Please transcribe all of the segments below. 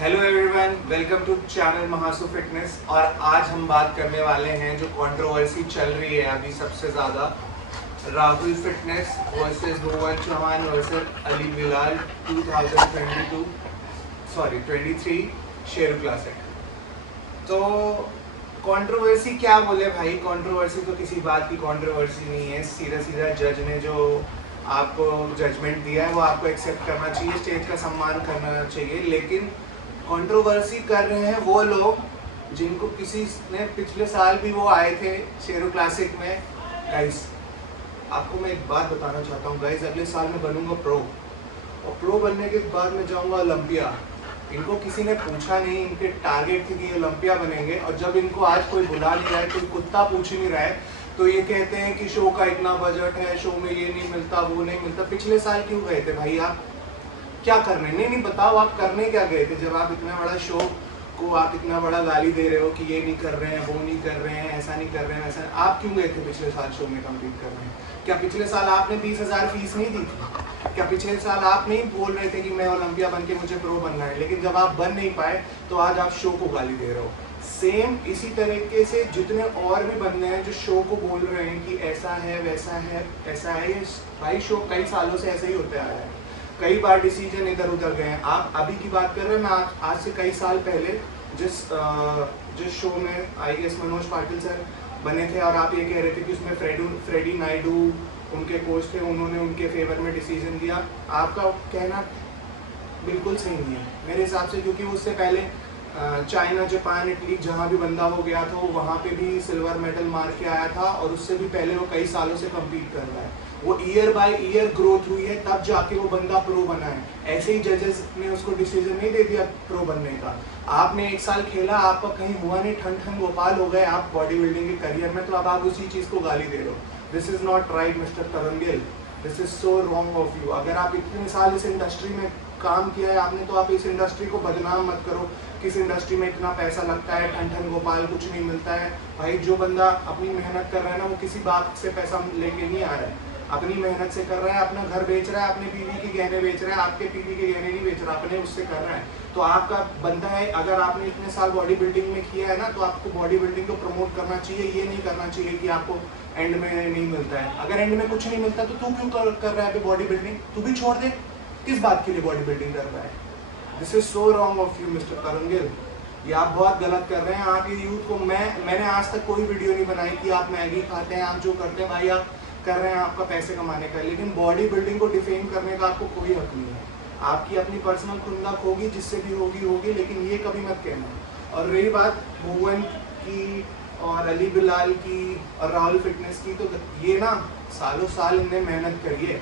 Hello everyone, welcome to channel Mahasu fitness. और आज हम बात करने वाले हैं जो कंट्रोवर्सी चल रही है अभी सबसे ज़्यादा, राहुल फिटनेस वर्सेस भुवन चौहान वर्सेस अली बिलाल 23 शेरू क्लासिक। तो कंट्रोवर्सी क्या बोले भाई, कंट्रोवर्सी तो किसी बात की कंट्रोवर्सी नहीं है। सीधा सीधा जज ने जो आपको जजमेंट दिया है वो आपको एक्सेप्ट करना चाहिए, स्टेज का सम्मान करना चाहिए। लेकिन कंट्रोवर्सी कर रहे हैं वो लोग जिनको किसी ने पिछले साल भी वो आए थे शेरू क्लासिक में। गाइस, आपको मैं एक बात बताना चाहता हूँ गाइस, अगले साल मैं बनूंगा प्रो, और प्रो बनने के बाद मैं जाऊंगा ओलंपिया। इनको किसी ने पूछा नहीं, इनके टारगेट थे कि ओलंपिया बनेंगे, और जब इनको आज कोई बुला नहीं रहा है, कोई कुत्ता पूछ नहीं रहा है, तो ये कहते हैं कि शो का इतना बजट है, शो में ये नहीं मिलता, वो नहीं मिलता। पिछले साल क्यों गए थे भाई आप? क्या करने? नहीं बताओ, आप करने क्या गए थे जब आप इतना बड़ा शो को आप इतना बड़ा गाली दे रहे हो कि ये नहीं कर रहे हैं, वो नहीं कर रहे हैं, ऐसा नहीं कर रहे हैं, वैसा। आप क्यों गए थे पिछले साल शो में कम्पीट कर रहे हैं? क्या पिछले साल आपने 20,000 फीस नहीं दी थी? क्या पिछले साल आप नहीं बोल रहे थे कि मैं ओलंपिया बन के मुझे प्रो बनना है? लेकिन जब आप बन नहीं पाए तो आज आप शो को गाली दे रहे हो। सेम इसी तरीके से जितने और भी बंदे हैं जो शो को बोल रहे हैं कि ऐसा है, वैसा है, ऐसा है, ये भाई शो कई सालों से ऐसे ही होते आ रहा है। कई बार डिसीजन इधर उधर गए हैं। आप अभी की बात कर रहे हैं, मैं आज से कई साल पहले जिस शो में I guess Manoj Patil sir बने थे, और आप ये कह रहे थे कि उसमें फ्रेडी नायडू उनके कोच थे, उन्होंने उनके फेवर में डिसीजन दिया। आपका कहना बिल्कुल सही नहीं है मेरे हिसाब से, क्योंकि उससे पहले चाइना, जापान, इटली जहाँ भी बंदा हो गया था वहाँ पे भी सिल्वर मेडल मार के आया था, और उससे भी पहले वो कई सालों से कम्पीट कर रहा है। वो ईयर बाय ईयर ग्रोथ हुई है, तब जाके वो बंदा प्रो बना है। ऐसे ही जजेस ने उसको डिसीजन नहीं दे दिया प्रो बनने का। आपने एक साल खेला, आपका कहीं हुआ नहीं, ठन ठन गोपाल हो गए आप बॉडी बिल्डिंग के करियर में, तो अब आप उसी चीज़ को गाली दे रहे हो। This is not right mister Tarun Gill, this is so wrong of you. अगर आप इतने साल इस इंडस्ट्री में काम किया है आपने, तो आप इस इंडस्ट्री को बदनाम मत करो। किस इंडस्ट्री में इतना पैसा लगता है, ठन ठन गोपाल कुछ नहीं मिलता है भाई। जो बंदा अपनी मेहनत कर रहा है ना, वो किसी बात से पैसा लेके नहीं आ रहा है, अपनी मेहनत से कर रहा है, अपना घर बेच रहा है, अपने बीवी के गहने बेच रहा है, आपके बीवी के गहने नहीं बेच रहा, अपने उससे कर रहा है। तो आपका बनता है, अगर आपने इतने साल बॉडी बिल्डिंग में किया है ना, तो आपको बॉडी बिल्डिंग को प्रमोट करना चाहिए। ये नहीं करना चाहिए कि आपको एंड में नहीं मिलता है। अगर एंड में कुछ नहीं मिलता तो तू क्यों कर रहा है बॉडी बिल्डिंग? तू भी छोड़ दे, किस बात के लिए बॉडी बिल्डिंग कर रहा है? This is so wrong of you mister Tarun Gill, ये आप बहुत गलत कर रहे हैं। आप ये यूथ को, मैंने आज तक कोई वीडियो नहीं बनाई कि आप मैगी खाते हैं, आप जो करते हैं भाई आप कर रहे हैं आपका पैसे कमाने का, लेकिन बॉडी बिल्डिंग को डिफेम करने का आपको कोई हक नहीं है। आपकी अपनी पर्सनल खुंदक होगी, जिससे भी होगी, लेकिन ये कभी मत कहना। और रही बात भुवन की और अली बिलाल की और राहुल फिटनेस की, तो ये ना सालों साल इनने मेहनत करी है।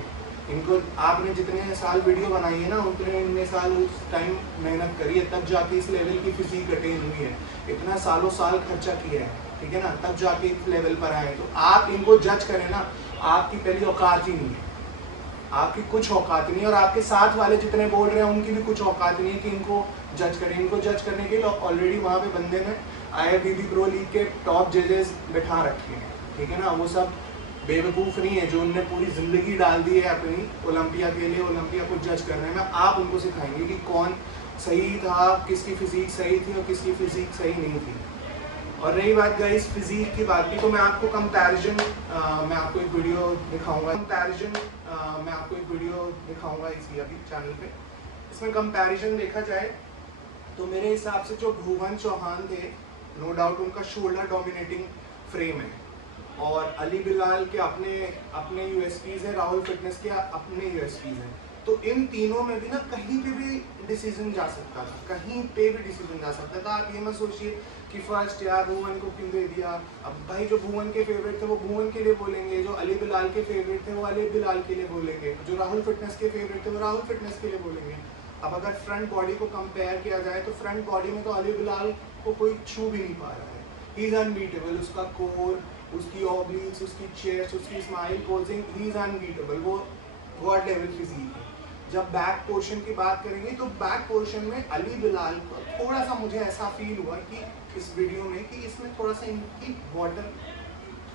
इनको आपने जितने साल वीडियो बनाई है ना, उतने इतने साल उस टाइम मेहनत करी है, तब जाके इस लेवल की फिजिक अटेन हुई है। इतना सालों साल खर्चा किया है, ठीक है ना, तब जाके इस लेवल पर आए। तो आप इनको जज करें ना, आपकी पहली औकात ही नहीं है, आपकी कुछ औकात नहीं है, और आपके साथ वाले जितने बोल रहे हैं उनकी भी कुछ औकात नहीं है कि इनको जज करें। इनको जज करने के लिए ऑलरेडी वहाँ पे बंदे ने IFBB प्रो लीग के टॉप जजेस बैठा रखे हैं, ठीक है ना। वो सब बेवकूफ़ नहीं है जो उनने पूरी ज़िंदगी डाल दी है अपनी ओलंपिया के लिए, ओलंपिया को जज करने में। आप उनको सिखाएंगे कि कौन सही था, किसकी फिजिक सही थी और किसकी फिजिक सही नहीं थी। और रही बात गाइस फिजिक की बात की, तो मैं आपको कंपैरिजन मैं आपको एक वीडियो दिखाऊंगा, इसी अभी चैनल पे। इसमें कंपैरिजन देखा जाए तो मेरे हिसाब से जो भुवन चौहान थे, नो डाउट उनका शोल्डर डोमिनेटिंग फ्रेम है, और अली बिलाल के अपने अपने यूएसपीज है, राहुल फिटनेस के अपने यूएसपीज हैं। तो इन तीनों में भी ना कहीं पे भी डिसीजन जा सकता था, कहीं पे भी डिसीजन जा सकता था। आप ये मत सोचिए कि फर्स्ट यार भुवन को क्यों दे दिया। अब भाई जो भुवन के फेवरेट थे वो भुवन के लिए बोलेंगे, जो अली बिलाल के फेवरेट थे वो अली बिलाल के लिए बोलेंगे, जो राहुल फिटनेस के फेवरेट थे वो राहुल फिटनेस के लिए बोलेंगे। अब अगर फ्रंट बॉडी को कंपेयर किया जाए तो फ्रंट बॉडी में तो अली बिलाल को कोई छू भी नहीं पा रहा है। ही इज अनबीटेबल, उसका कोर, उसकी ऑब्लिक्स, उसकी चेस्ट, उसकी smile posing, he is unbeatable, वो गॉड लेवल फिजिक है। जब बैक पोर्शन की बात करेंगे तो बैक पोर्शन में अली बिलाल को थोड़ा सा मुझे ऐसा फील हुआ कि इस वीडियो में कि इसमें थोड़ा सा इनकी बॉटम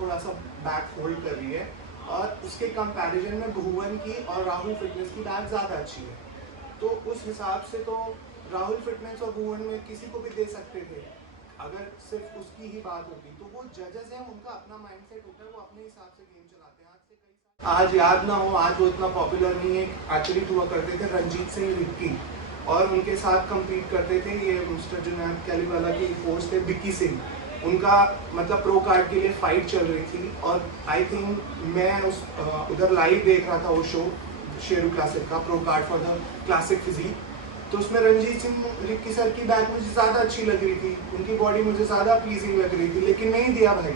थोड़ा सा बैक फोल्ड कर रही है, और उसके कंपैरिजन में भुवन की और राहुल फिटनेस की बैक ज़्यादा अच्छी है। तो उस हिसाब से तो राहुल फिटनेस और भुवन में किसी को भी दे सकते थे, अगर सिर्फ उसकी ही बात होती। तो वो जजेस हैं, उनका अपना माइंडसेट होता है, वो अपने हिसाब से गेम चलाते हैं। आज से कई साल आज याद ना हो, आज वो इतना पॉपुलर नहीं है, एथलीट हुआ करते थे रंजीत सिंह रिक्की, और उनके साथ compete करते थे ये मिस्टर जुनैद कैलीवाला की फोर्स थे बिक्की सिंह। उनका मतलब प्रो कार्ड के लिए फाइट चल रही थी, और आई थिंक मैं उस उधर लाइव देख रहा था वो शो शेरू क्लासिक का, pro card for the classic physique. तो उसमें रंजीत सिंह रिक्की सर की बैक मुझे ज़्यादा अच्छी लग रही थी, उनकी बॉडी मुझे ज़्यादा प्लीजिंग लग रही थी, लेकिन नहीं दिया भाई,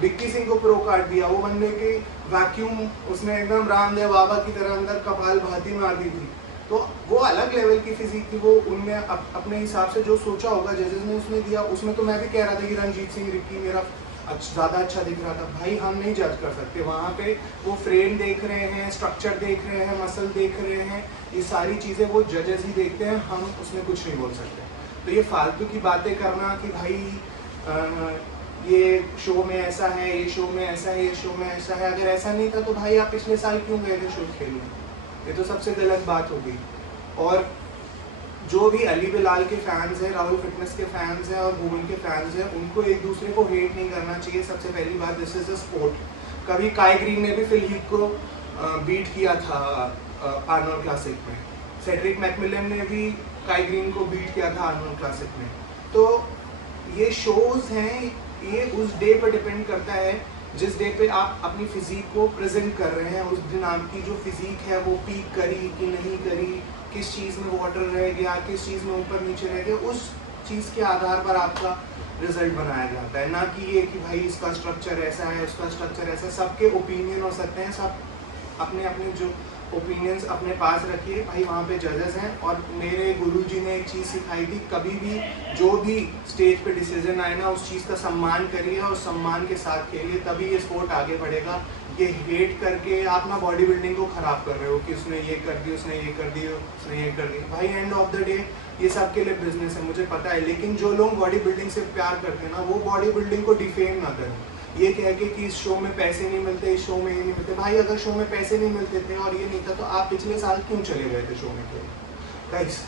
बिक्की सिंह को प्रो कार्ड दिया। वो बंदे के वैक्यूम उसने एकदम रामदेव बाबा की तरह अंदर कपाल भाती मार दी थी। तो वो अलग लेवल की फिजिक थी, वो उनने अपने हिसाब से जो सोचा होगा जजेस ने उसने दिया। उसमें तो मैं भी कह रहा था कि रंजीत सिंह रिक्की मेरा ज़्यादा अच्छा दिख रहा था। भाई हम नहीं जज कर सकते, वहाँ पे वो फ्रेम देख रहे हैं, स्ट्रक्चर देख रहे हैं, मसल देख रहे हैं, ये सारी चीज़ें वो जजेस ही देखते हैं, हम उसमें कुछ नहीं बोल सकते। तो ये फालतू की बातें करना कि भाई ये शो में ऐसा है, ये शो में ऐसा है, ये शो में ऐसा है, अगर ऐसा नहीं था तो भाई आप पिछले साल क्यों गए थे शो खेलने? ये तो सबसे गलत बात होगी। और जो भी अली बिलाल के फैंस हैं, राहुल फिटनेस के फैंस हैं और भुवन के फैंस हैं, उनको एक दूसरे को हेट नहीं करना चाहिए। सबसे पहली बात, दिस इज अ स्पोर्ट। कभी काई ग्रीन ने भी फिल हीथ को बीट किया था आर्नोल्ड क्लासिक में, सेड्रिक मैकमिलन ने भी काई ग्रीन को बीट किया था आर्नोल्ड क्लासिक में। तो ये शोज हैं, ये उस डे पर डिपेंड करता है जिस डे पे आप अपनी फिजिक को प्रेजेंट कर रहे हैं। उस दिन आपकी जो फिजिक है वो पीक करी कि नहीं करी, किस चीज़ में वाटर रह गया, किस चीज़ में ऊपर नीचे रह गया, उस चीज़ के आधार पर आपका रिजल्ट बनाया जाता है। ना कि ये कि भाई इसका स्ट्रक्चर ऐसा है, उसका स्ट्रक्चर ऐसा। सबके ओपिनियन हो सकते हैं, सब अपने अपने जो ओपिनियंस अपने पास रखिए भाई, वहाँ पे जजेस हैं। और मेरे गुरुजी ने एक चीज़ सिखाई थी, कभी भी जो भी स्टेज पे डिसीजन आए ना, उस चीज़ का सम्मान करिए और सम्मान के साथ खेलिए, तभी ये स्पोर्ट आगे बढ़ेगा। ये हेट करके आप ना बॉडी बिल्डिंग को ख़राब कर रहे हो कि उसने ये कर दी, उसने ये कर दी, उसने ये कर दी। भाई एंड ऑफ द डे ये सब के लिए बिजनेस है, मुझे पता है, लेकिन जो लोग बॉडी बिल्डिंग से प्यार करते हैं ना, वो बॉडी बिल्डिंग को डिफेम ना करें ये कह के कि इस शो में पैसे नहीं मिलते, इस शो में ये नहीं मिलते। भाई अगर शो में पैसे नहीं मिलते थे और ये नहीं था तो आप पिछले साल क्यों चले गए थे शो में? गाइस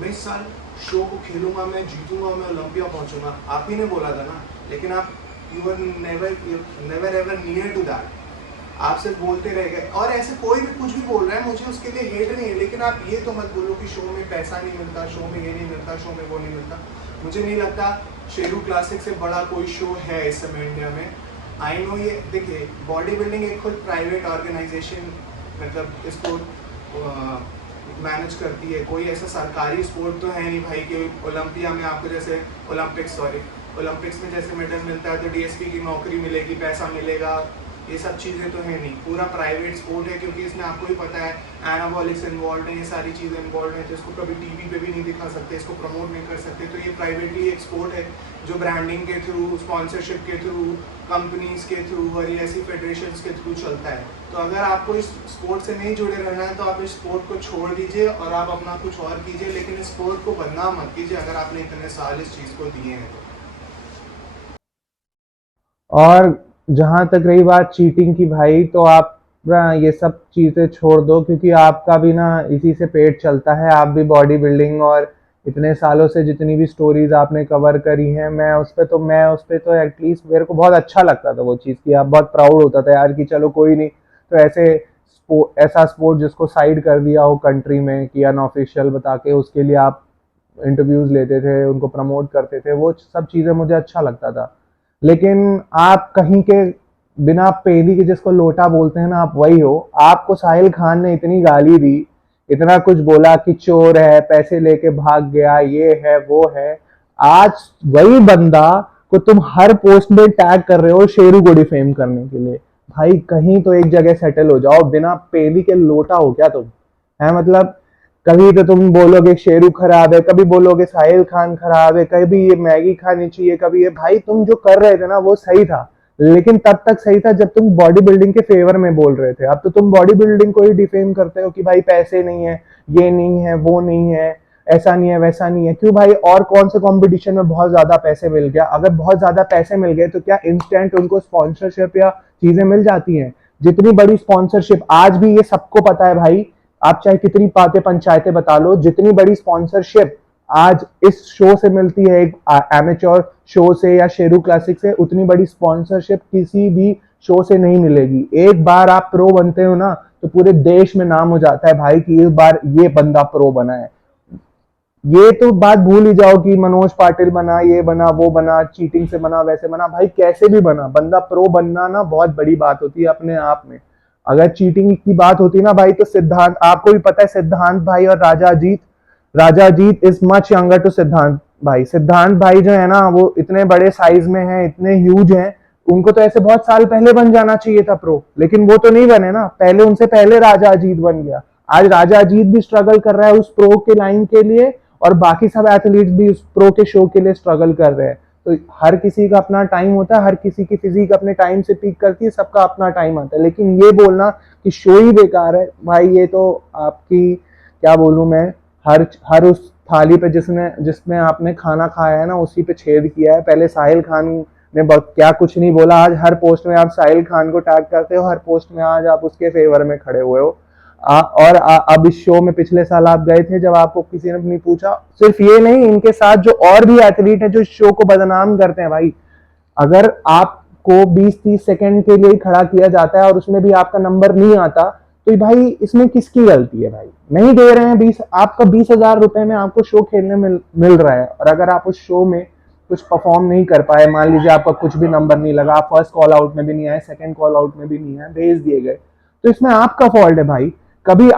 मैं इस साल शो को खेलूंगा, मैं जीतूंगा, मैं ओलंपिया पहुंचूंगा, आप ही ने बोला था ना। लेकिन आप you are never ever near to that, आप सिर्फ बोलते रह गए। और ऐसे कोई भी कुछ भी बोल रहा है, मुझे उसके लिए हेट नहीं है, लेकिन आप ये तो मत बोलो कि शो में पैसा नहीं मिलता, शो में ये नहीं मिलता, शो में वो नहीं मिलता। मुझे नहीं लगता शेरू क्लासिक से बड़ा कोई शो है इस समय इंडिया में। आई नो, ये देखिए बॉडी बिल्डिंग एक खुद प्राइवेट ऑर्गेनाइजेशन मतलब इसको मैनेज करती है, कोई ऐसा सरकारी स्पोर्ट तो है नहीं भाई कि ओलंपिया में आपको जैसे ओलंपिक्स में जैसे मेडल मिलता है तो डीएसपी की नौकरी मिलेगी, पैसा मिलेगा, ये सब चीज़ें तो है नहीं। पूरा प्राइवेट स्पोर्ट है, क्योंकि इसमें आपको ही पता है एनाबॉलिक्स इन्वॉल्व हैं, ये सारी चीज़ें इन्वॉल्व हैं, तो इसको कभी टीवी पे भी नहीं दिखा सकते, इसको प्रमोट नहीं कर सकते। तो ये प्राइवेटली एक स्पोर्ट है जो ब्रांडिंग के थ्रू, स्पॉन्सरशिप के थ्रू, कंपनीज के थ्रू और ये ऐसी फेडरेशंस के थ्रू चलता है। तो अगर आपको इस स्पोर्ट से नहीं जुड़े रहना है तो आप इस स्पोर्ट को छोड़ दीजिए और आप अपना कुछ और कीजिए, लेकिन इस स्पोर्ट को बदनाम मत कीजिए अगर आपने इतने साल इस चीज़ को दिए हैं तो। और जहाँ तक रही बात चीटिंग की भाई, तो आप ना ये सब चीज़ें छोड़ दो, क्योंकि आपका भी ना इसी से पेट चलता है। आप भी बॉडी बिल्डिंग और इतने सालों से जितनी भी स्टोरीज आपने कवर करी हैं, मैं उस पे तो एटलीस्ट मेरे को बहुत अच्छा लगता था वो चीज़ की। आप बहुत प्राउड होता था यार कि चलो कोई नहीं, तो ऐसा स्पोर्ट जिसको साइड कर दिया हो कंट्री में कि अनऑफिशियल बता के, उसके लिए आप इंटरव्यूज़ लेते थे, उनको प्रमोट करते थे, वो सब चीज़ें मुझे अच्छा लगता था। लेकिन आप कहीं के बिना पेली के, जिसको लोटा बोलते हैं ना, आप वही हो। आपको साहिल खान ने इतनी गाली दी, इतना कुछ बोला कि चोर है, पैसे लेके भाग गया, ये है वो है। आज वही बंदा को तुम हर पोस्ट में टैग कर रहे हो शेरू को डिफेम करने के लिए। भाई कहीं तो एक जगह सेटल हो जाओ, बिना पेली के लोटा हो क्या तुम? है मतलब, कभी तो तुम बोलोगे शेरू खराब है, कभी बोलोगे साहिल खान खराब है, कभी ये मैगी खानी चाहिए, कभी ये। भाई तुम जो कर रहे थे ना वो सही था, लेकिन तब तक सही था जब तुम बॉडी बिल्डिंग के फेवर में बोल रहे थे। अब तो तुम बॉडी बिल्डिंग को ही डिफेम करते हो कि भाई पैसे नहीं है, ये नहीं है, वो नहीं है, ऐसा नहीं है, वैसा नहीं है। क्यों भाई? और कौन से कंपटीशन में बहुत ज्यादा पैसे मिल गया? अगर बहुत ज्यादा पैसे मिल गए तो क्या इंस्टेंट उनको स्पॉन्सरशिप या चीजें मिल जाती हैं? जितनी बड़ी स्पॉन्सरशिप, आज भी ये सबको पता है भाई, आप चाहे कितनी बातें पंचायतें बता लो, जितनी बड़ी स्पॉन्सरशिप आज इस शो से मिलती है, एक एमेच्योर शो से या शेरू क्लासिक से, उतनी बड़ी स्पॉन्सरशिप किसी भी शो से नहीं मिलेगी। एक बार आप प्रो बनते हो ना तो पूरे देश में नाम हो जाता है भाई कि एक बार ये बंदा प्रो बना है। ये तो बात भूल ही जाओ कि मनोज पाटिल बना, ये बना, वो बना, चीटिंग से बना, वैसे बना, भाई कैसे भी बना, बंदा प्रो बनना ना बहुत बड़ी बात होती है अपने आप में। अगर चीटिंग की बात होती ना भाई, तो सिद्धांत, आपको भी पता है सिद्धांत भाई और Raja Ajit is much younger to Siddhant भाई। सिद्धांत भाई जो है ना वो इतने बड़े साइज में है, इतने ह्यूज हैं, उनको तो ऐसे बहुत साल पहले बन जाना चाहिए था प्रो, लेकिन वो तो नहीं बने ना, पहले उनसे पहले राजा अजीत बन गया। आज राजा अजीत भी स्ट्रगल कर रहा है उस प्रो के लाइन के लिए, और बाकी सब एथलीट्स भी उस प्रो के शो के लिए स्ट्रगल कर रहे हैं। तो हर किसी का अपना टाइम होता है, हर किसी की फिजिक अपने टाइम से पीक करती है, सबका अपना टाइम आता है। लेकिन ये बोलना कि शो ही बेकार है भाई, ये तो आपकी क्या बोलूं मैं, हर उस थाली पे जिसमें आपने खाना खाया है ना, उसी पे छेद किया है। पहले साहिल खान ने क्या कुछ नहीं बोला, आज हर पोस्ट में आप साहिल खान को टैग करते हो, हर पोस्ट में आज आप उसके फेवर में खड़े हुए हो। अब इस शो में पिछले साल आप गए थे जब आपको किसी ने नहीं पूछा। सिर्फ ये नहीं, इनके साथ जो और भी एथलीट है जो इस शो को बदनाम करते हैं भाई। अगर आपको 20-30 सेकंड के लिए खड़ा किया जाता है और उसमें भी आपका नंबर नहीं आता, तो भाई इसमें किसकी गलती है भाई? नहीं दे रहे हैं 20, आपका 20,000 रुपए में आपको शो खेलने मिल रहा है, और अगर आप उस शो में कुछ परफॉर्म नहीं कर पाए, मान लीजिए आपका कुछ भी नंबर नहीं लगा, आप फर्स्ट कॉल आउट में भी नहीं आए, सेकंड कॉल आउट में भी नहीं आए, भेज दिए गए, तो इसमें आपका फॉल्ट है भाई। कभी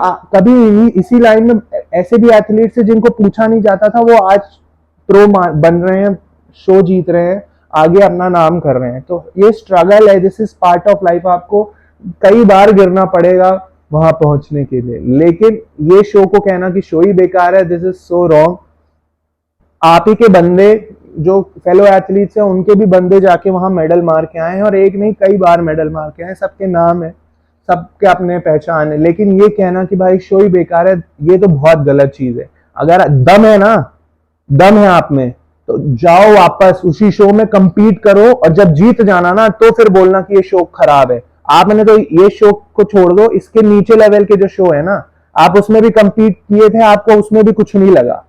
इसी लाइन में ऐसे भी एथलीट्स है जिनको पूछा नहीं जाता था, वो आज प्रो बन रहे हैं, शो जीत रहे हैं, आगे अपना नाम कर रहे हैं। तो ये स्ट्रगल है, this is part of life. आपको कई बार गिरना पड़ेगा वहां पहुंचने के लिए, लेकिन ये शो को कहना कि शो ही बेकार है, दिस इज सो रॉन्ग। आप ही के बंदे जो फेलो एथलीट्स हैं, उनके भी बंदे जाके वहां मेडल मार के आए हैं, और एक नहीं कई बार मेडल मार के आए हैं, सबके नाम है, सबके अपने पहचान है। लेकिन ये कहना कि भाई शो ही बेकार है, ये तो बहुत गलत चीज है। अगर दम है ना, दम है आप में, तो जाओ वापस उसी शो में कंपीट करो, और जब जीत जाना ना तो फिर बोलना कि ये शो खराब है। आपने तो ये शो को छोड़ दो, इसके नीचे लेवल के जो शो है ना, आप उसमें भी कंपीट किए थे, आपको उसमें भी कुछ नहीं लगा,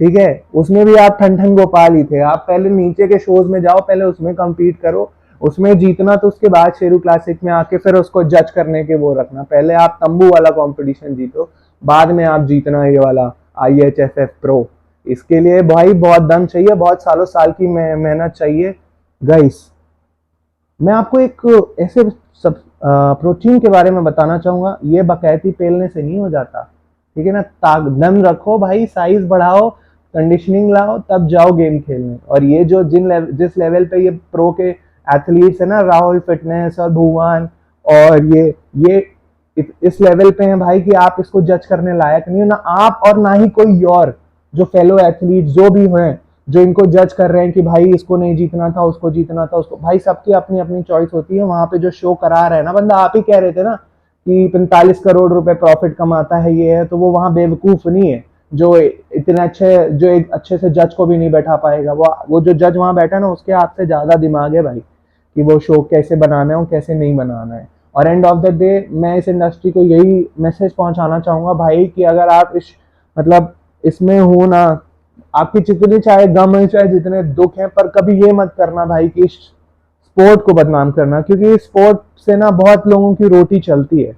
ठीक है, उसमें भी आप ठन ठन गोपाल ही थे। आप पहले नीचे के शोज में जाओ, पहले उसमें कंपीट करो, उसमें जीतना तो उसके बाद शेरू क्लासिक में आके फिर उसको जज करने के वो रखना। पहले आप तंबू वाला कंपटीशन जीतो, बाद में आप जीतना ये वाला IHFF प्रो। इसके लिए भाई बहुत दम चाहिए, बहुत सालों साल की मेहनत चाहिए गाइस। मैं आपको एक ऐसे सब प्रोटीन के बारे में बताना चाहूंगा, ये बकैती पेलने से नहीं हो जाता, ठीक है ना। दम रखो भाई, साइज बढ़ाओ, कंडीशनिंग लाओ, तब जाओ गेम खेलने। और ये जो जिस लेवल पे ये प्रो के एथलीट्स है ना, राहुल फिटनेस और भुवन, और ये इस लेवल पे हैं भाई कि आप इसको जज करने लायक नहीं हो, ना आप और ना ही कोई और जो फेलो एथलीट जो भी हैं, जो इनको जज कर रहे हैं कि भाई इसको नहीं जीतना था, उसको जीतना था, उसको। भाई सबकी अपनी अपनी चॉइस होती है। वहां पे जो शो करा रहा है ना बंदा, आप ही कह रहे थे ना कि 45 करोड़ रुपए प्रॉफिट कमाता है ये है, तो वो वहां बेवकूफ नहीं है जो इतने जो एक अच्छे से जज को भी नहीं बैठा पाएगा। वो जो जज वहां बैठा है ना, उसके हाथ से ज्यादा दिमाग है भाई कि वो शो कैसे बनाना है और कैसे नहीं बनाना है। और एंड ऑफ द डे मैं इस इंडस्ट्री को यही मैसेज पहुंचाना चाहूंगा भाई कि अगर आप मतलब इसमें हो ना, आपकी जितनी चाहे गम है, चाहे जितने दुख हैं, पर कभी ये मत करना भाई कि स्पोर्ट को बदनाम करना, क्योंकि स्पोर्ट से ना बहुत लोगों की रोटी चलती है।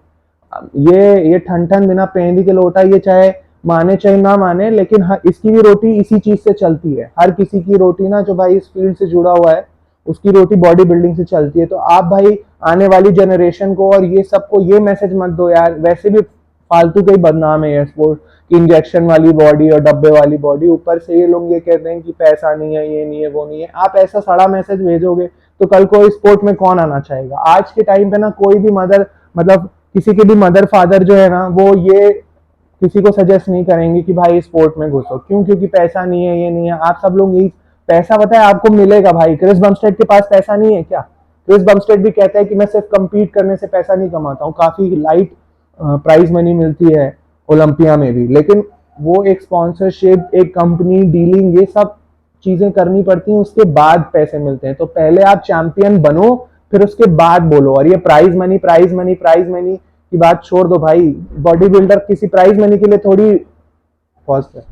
ये ठन ठन बिना पेंदी के लोटा, ये चाहे माने चाहे ना माने, लेकिन इसकी भी रोटी इसी चीज से चलती है। हर किसी की रोटी ना जो भाई इस फील्ड से जुड़ा हुआ है, उसकी रोटी बॉडी बिल्डिंग से चलती है। तो आप भाई आने वाली जनरेशन को और ये सबको ये मैसेज मत दो यार, वैसे भी फालतू के ही बदनाम है ये स्पोर्ट की, इंजेक्शन वाली बॉडी और डब्बे वाली बॉडी, ऊपर से ये लोग ये कहते हैं कि पैसा नहीं है, ये नहीं है, वो नहीं है। आप ऐसा सड़ा मैसेज भेजोगे तो कल को इस स्पोर्ट में कौन आना चाहेगा? आज के टाइम पे ना कोई भी मदर, मतलब किसी के भी मदर फादर जो है ना, वो ये किसी को सजेस्ट नहीं करेंगे कि भाई स्पोर्ट में घुसो। क्यों? क्योंकि पैसा नहीं है, ये नहीं है। आप सब लोग यही, पैसा पता है आपको मिलेगा भाई। क्रिस बमस्टेड के पास पैसा नहीं है क्या? क्रिस बमस्टेड भी कहता है कि मैं सिर्फ कंपीट करने से पैसा नहीं कमाता हूँ, काफी लाइट प्राइज मनी मिलती है ओलंपिया में भी, लेकिन वो एक स्पॉन्सरशिप, एक कंपनी डीलिंग, ये सब चीजें करनी पड़ती हैं, उसके बाद पैसे मिलते हैं। तो पहले आप चैंपियन बनो, फिर उसके बाद बोलो। और ये प्राइज मनी की बात छोड़ दो भाई। बॉडी बिल्डर किसी प्राइज मनी के लिए थोड़ी, पॉज कर।